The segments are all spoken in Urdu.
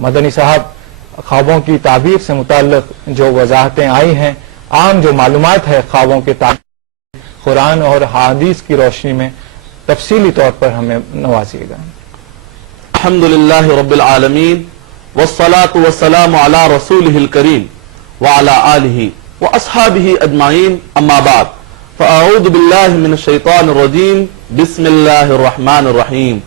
مدنی صاحب، خوابوں کی تعبیر سے متعلق جو وضاحتیں آئی ہیں، عام جو معلومات ہے خوابوں کے تعبیر، قرآن اور حدیث کی روشنی میں تفصیلی طور پر ہمیں نوازیے گا۔ الحمدللہ رب العالمین والصلاة والسلام علی رسولہ الکریم وعلی آلہ واصحابہ اجمعین، اما بعد فاعوذ باللہ من الشیطان الرجیم، بسم اللہ الرحمن الرحیم،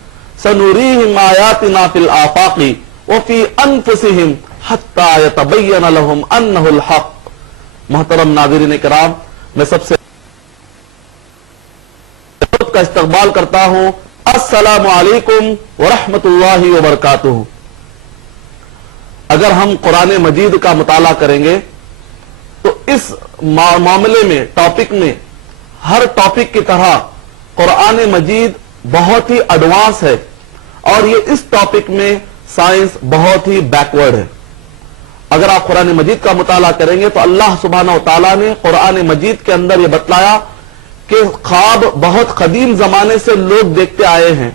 سنریہم آیاتنا فی الآفاق وفی انفسہم حتی یتبین لہم انہ الحق۔ محترم ناظرین کرام، میں سب سے کا استقبال کرتا ہوں، السلام علیکم ورحمۃ اللہ وبرکاتہ۔ اگر ہم قرآن مجید کا مطالعہ کریں گے تو اس معاملے میں، ٹاپک میں، ہر ٹاپک کی طرح قرآن مجید بہت ہی ایڈوانس ہے، اور یہ اس ٹاپک میں سائنس بہت ہی بیکورڈ ہے۔ اگر آپ قرآن مجید کا مطالعہ کریں گے تو اللہ سبحانہ و تعالیٰ نے قرآن مجید کے اندر یہ بتلایا کہ خواب بہت قدیم زمانے سے لوگ دیکھتے آئے ہیں۔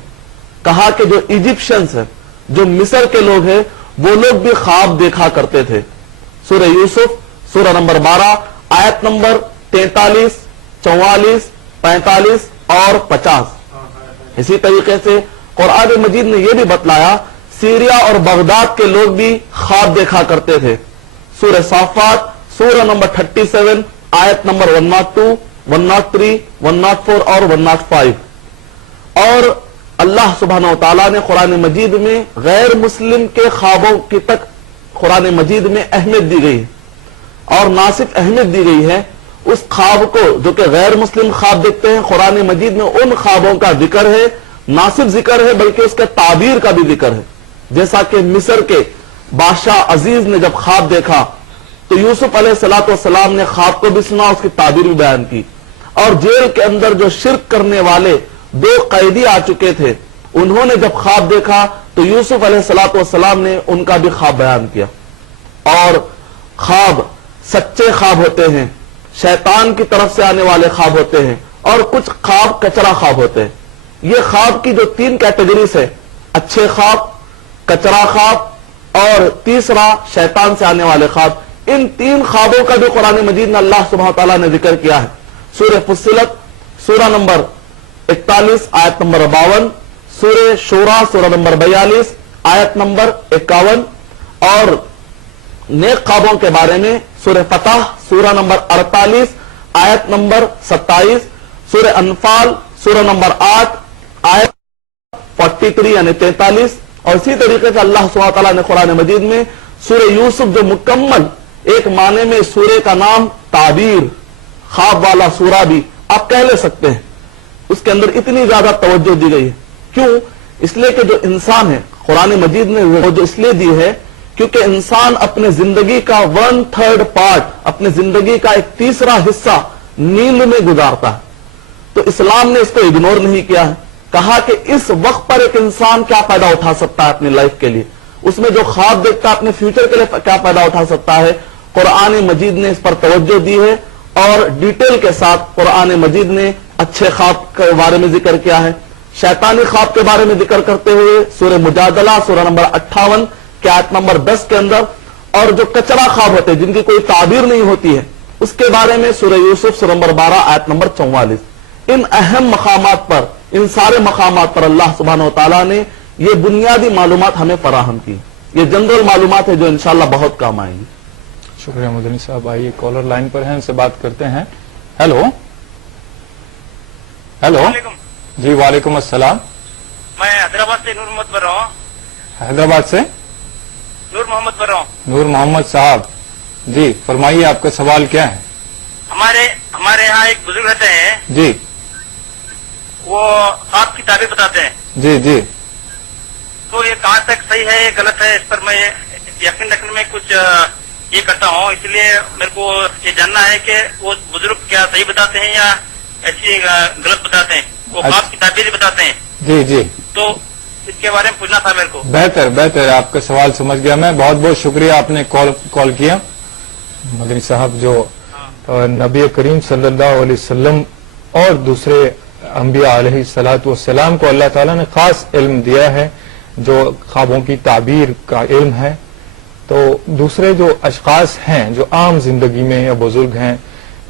کہا کہ جو ایجپشنز ہیں، جو مصر کے لوگ ہیں، وہ لوگ بھی خواب دیکھا کرتے تھے۔ سورہ یوسف سورہ نمبر 12 آیت نمبر 43، 44، 45 اور 50۔ اسی طریقے سے قرآن مجید نے یہ بھی بتلایا سیریا اور بغداد کے لوگ بھی خواب دیکھا کرتے تھے۔ سورہ صافات سورہ نمبر 37 آیت نمبر 102، 103، 104 اور 105۔ اور اللہ سبحانہ و تعالیٰ نے قرآن مجید میں غیر مسلم کے خوابوں کی تک قرآن مجید میں اہمیت دی گئی ہے، اور نہ صرف اہمیت دی گئی ہے، اس خواب کو جو کہ غیر مسلم خواب دیکھتے ہیں، قرآن مجید میں ان خوابوں کا ذکر ہے، نہ صرف ذکر ہے بلکہ اس کے تعبیر کا بھی ذکر ہے۔ جیسا کہ مصر کے بادشاہ عزیز نے جب خواب دیکھا تو یوسف علیہ السلام نے خواب کو بھی سنا، اس کی تعبیر بھی بیان کی۔ اور جیل کے اندر جو شرک کرنے والے 2 قیدی آ چکے تھے، انہوں نے جب خواب دیکھا تو یوسف علیہ السلام نے ان کا بھی خواب بیان کیا۔ اور خواب سچے خواب ہوتے ہیں، شیطان کی طرف سے آنے والے خواب ہوتے ہیں، اور کچھ خواب کچرا خواب ہوتے ہیں۔ یہ خواب کی جو 3 کیٹیگریز ہے، اچھے خواب، کچرا خواب اور تیسرا شیطان سے آنے والے خواب، ان 3 خوابوں کا بھی قرآن مجید میں اللہ سبحانہ تعالیٰ نے ذکر کیا ہے۔ سورہ فصلت سورہ نمبر 41 آیت نمبر 52، سورہ شورا سورہ نمبر 42 آیت نمبر 51، اور نیک خوابوں کے بارے میں سورہ فتح سورہ نمبر 48 آیت نمبر 27، سورہ انفال سورہ نمبر 8 آیت 43 یعنی 43، اور اسی طریقے سے اللہ سبحانہ تعالیٰ نے قرآن مجید میں سورہ یوسف جو مکمل ایک معنی میں سورہ کا نام تعبیر، خواب والا سورہ بھی آپ کہہ لے سکتے ہیں، اس کے اندر اتنی زیادہ توجہ دی گئی ہے۔ کیوں؟ اس لیے کہ جو انسان ہے، قرآن مجید نے توجہ اس لیے دی ہے کیونکہ انسان اپنے زندگی کا 1/3 پارٹ، اپنے زندگی کا 1/3 حصہ نیند میں گزارتا ہے۔ تو اسلام نے اس کو اگنور نہیں کیا ہے، کہا کہ اس وقت پر ایک انسان کیا فائدہ اٹھا سکتا ہے اپنی لائف کے لیے، اس میں جو خواب دیکھتا ہے اپنے فیوچر کے لیے کیا فائدہ اٹھا سکتا ہے۔ قرآن مجید نے اس پر توجہ دی ہے، اور ڈیٹیل کے ساتھ قرآن مجید نے اچھے خواب کے بارے میں ذکر کیا ہے، شیطانی خواب کے بارے میں ذکر کرتے ہوئے سورہ مجادلہ سورہ نمبر 58 کے آیت نمبر 10 کے اندر، اور جو کچرا خواب ہوتے ہیں جن کی کوئی تعبیر نہیں ہوتی ہے، اس کے بارے میں سورہ یوسف سورہ نمبر 12 آیت نمبر 44۔ ان اہم مقامات پر، ان سارے مقامات پر اللہ سبحانہ و تعالیٰ نے یہ بنیادی معلومات ہمیں فراہم کی۔ یہ جنرل معلومات ہے جو انشاءاللہ بہت کام آئیں گی۔ شکریہ مدنی صاحب۔ آئیے کالر لائن پر ہیں، ان سے بات کرتے ہیں۔ ہیلو ہیلو، جی وعلیکم السلام۔ میں حیدرآباد سے نور محمد بول رہا ہوں۔ حیدرآباد سے نور محمد بول رہا ہوں۔ نور محمد صاحب، جی فرمائیے آپ کا سوال کیا ہے؟ ہمارے یہاں ایک بزرگ رہتے ہیں، جی وہ خواب کی تعبیر بتاتے ہیں۔ جی جی، تو یہ کہاں تک صحیح ہے، یہ غلط ہے، اس پر میں یقین رکھنے میں کچھ یہ کرتا ہوں، اس لیے میرے کو یہ جاننا ہے کہ وہ بزرگ کیا صحیح بتاتے ہیں یا ایسی غلط بتاتے ہیں، وہ خواب کی تعبیر بتاتے ہیں۔ جی جی، تو اس کے بارے میں پوچھنا تھا میرے کو۔ بہتر، آپ کا سوال سمجھ گیا میں، بہت بہت شکریہ آپ نے کال کیا۔ مدنی صاحب، جو نبی کریم صلی اللہ علیہ وسلم اور دوسرے انبیاء علیہ الصلوۃ والسلام کو اللہ تعالیٰ نے خاص علم دیا ہے، جو خوابوں کی تعبیر کا علم ہے، تو دوسرے جو اشخاص ہیں جو عام زندگی میں یا بزرگ ہیں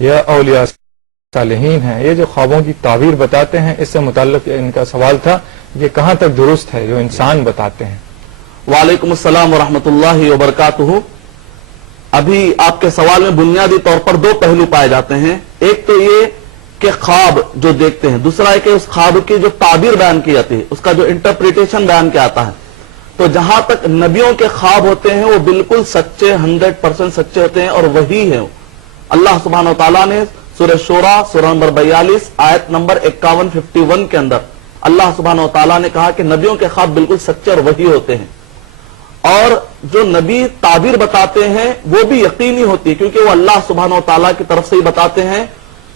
یا اولیاء صالحین ہیں، یہ جو خوابوں کی تعبیر بتاتے ہیں، اس سے متعلق ان کا سوال تھا یہ کہاں تک درست ہے جو انسان بتاتے ہیں؟ وعلیکم السلام ورحمۃ اللہ وبرکاتہ۔ ابھی آپ کے سوال میں بنیادی طور پر دو پہلو پائے جاتے ہیں، ایک تو یہ کہ خواب جو دیکھتے ہیں، دوسرا ہے کہ اس خواب کی جو تعبیر بیان کی جاتی ہے، اس کا جو انٹرپریٹیشن بیان کیا آتا ہے۔ تو جہاں تک نبیوں کے خواب ہوتے ہیں وہ بالکل سچے، 100% سچے ہوتے ہیں اور وہی ہیں۔ اللہ سبحانہ و تعالیٰ نے سورہ شورى سورہ نمبر 42 آیت نمبر 51 کے اندر اللہ سبحانہ و تعالیٰ نے کہا کہ نبیوں کے خواب بالکل سچے اور وہی ہوتے ہیں، اور جو نبی تعبیر بتاتے ہیں وہ بھی یقینی ہوتی ہے کیونکہ وہ اللہ سبحانہ و تعالیٰ کی طرف سے ہی بتاتے ہیں۔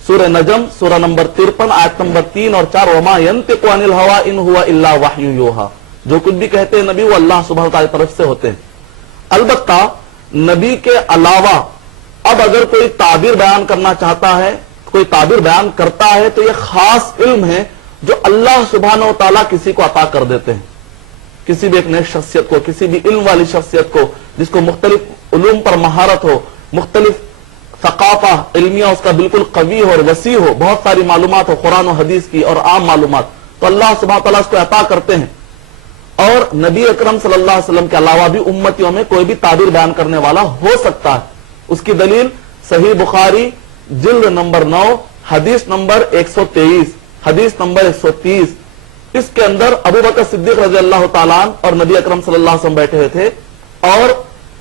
سورہ نجم سورہ نمبر 53 آیت نمبر 3 اور 4، وما ينطق عن الهوى ان هو الا وحی یوحى، جو کچھ بھی کہتے ہیں نبی وہ اللہ سبحانہ و تعالیٰ کی طرف سے ہوتے ہیں۔ البتہ نبی کے علاوہ اب اگر کوئی تعبیر بیان کرنا چاہتا ہے، کوئی تعبیر بیان کرتا ہے، تو یہ خاص علم ہے جو اللہ سبحانہ و تعالیٰ کسی کو عطا کر دیتے ہیں، کسی بھی ایک نیک شخصیت کو، کسی بھی علم والی شخصیت کو جس کو مختلف علوم پر مہارت ہو، مختلف ثقافہ علمیہ اس کا بالکل قوی ہو اور وسیع ہو، بہت ساری معلومات ہو قرآن و حدیث کی اور عام معلومات، تو اللہ سبحانہ تعالیٰ اس کو عطا کرتے ہیں۔ اور نبی اکرم صلی اللہ علیہ وسلم کے علاوہ بھی امتیوں میں کوئی بھی تعبیر بیان کرنے والا ہو سکتا ہے۔ اس کی دلیل صحیح بخاری جلد نمبر 9 حدیث نمبر 123، حدیث نمبر 130، اس کے اندر ابو بکر صدیق رضی اللہ تعالیٰ عنہ اور نبی اکرم صلی اللہ علیہ وسلم بیٹھے ہوئے تھے، اور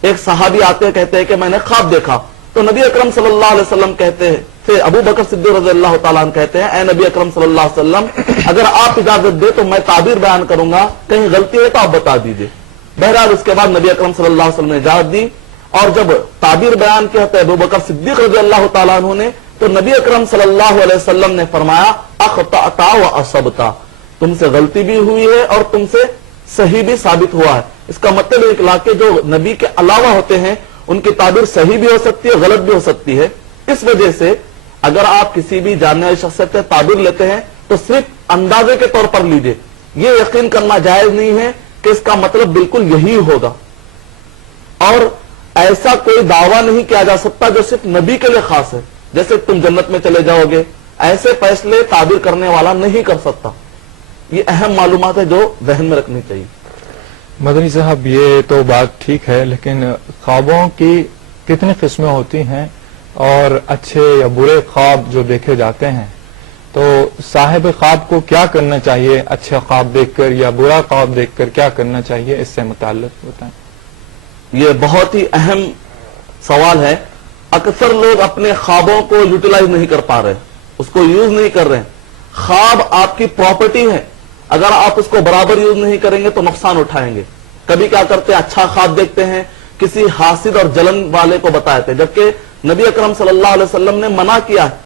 ایک صحابی آتے کہتے ہیں کہ میں نے خواب دیکھا، تو نبی اکرم صلی اللہ علیہ وسلم کہتے تھے، ابو بکر صدیق رضی اللہ تعالیٰ عنہ کہتے ہیں، اے نبی اکرم صلی اللہ علیہ وسلم اگر آپ اجازت دے تو میں تعبیر بیان کروں گا، کہیں غلطی ہے تو آپ بتا دیجئے۔ بہرحال اس کے بعد نبی اکرم صلی اللہ علیہ وسلم نے اجازت دی، اور جب تعبیر بیان کیا ہے ابو بکر صدیق رضی اللہ تعالیٰ عنہ نے، تو نبی اکرم صلی اللہ علیہ وسلم نے فرمایا اخطأت و اصبت، تم سے غلطی بھی ہوئی ہے اور تم سے صحیح بھی ثابت ہوا ہے۔ اس کا مطلب نکلا کہ جو نبی کے علاوہ ہوتے ہیں ان کی تعبیر صحیح بھی ہو سکتی ہے، غلط بھی ہو سکتی ہے۔ اس وجہ سے اگر آپ کسی بھی جاننے والی شخصیت سے تعبیر لیتے ہیں تو صرف اندازے کے طور پر لیجئے، یہ یقین کرنا جائز نہیں ہے کہ اس کا مطلب بالکل یہی ہوگا، اور ایسا کوئی دعویٰ نہیں کیا جا سکتا جو صرف نبی کے لیے خاص ہے، جیسے تم جنت میں چلے جاؤ گے، ایسے فیصلے تعبیر کرنے والا نہیں کر سکتا۔ یہ اہم معلومات ہے جو ذہن میں رکھنی چاہیے۔ مدنی صاحب یہ تو بات ٹھیک ہے، لیکن خوابوں کی کتنی قسمیں ہوتی ہیں اور اچھے یا برے خواب جو دیکھے جاتے ہیں، تو صاحب خواب کو کیا کرنا چاہیے؟ اچھا خواب دیکھ کر یا برا خواب دیکھ کر کیا کرنا چاہیے؟ اس سے متعلق بتائیں۔ یہ بہت ہی اہم سوال ہے۔ اکثر لوگ اپنے خوابوں کو یوٹیلائز نہیں کر پا رہے، اس کو یوز نہیں کر رہے۔ خواب آپ کی پراپرٹی ہے، اگر آپ اس کو برابر یوز نہیں کریں گے تو نقصان اٹھائیں گے۔ کبھی کیا کرتے ہیں، اچھا خواب دیکھتے ہیں، کسی حاسد اور جلن والے کو بتاتے، جبکہ نبی اکرم صلی اللہ علیہ وسلم نے منع کیا ہے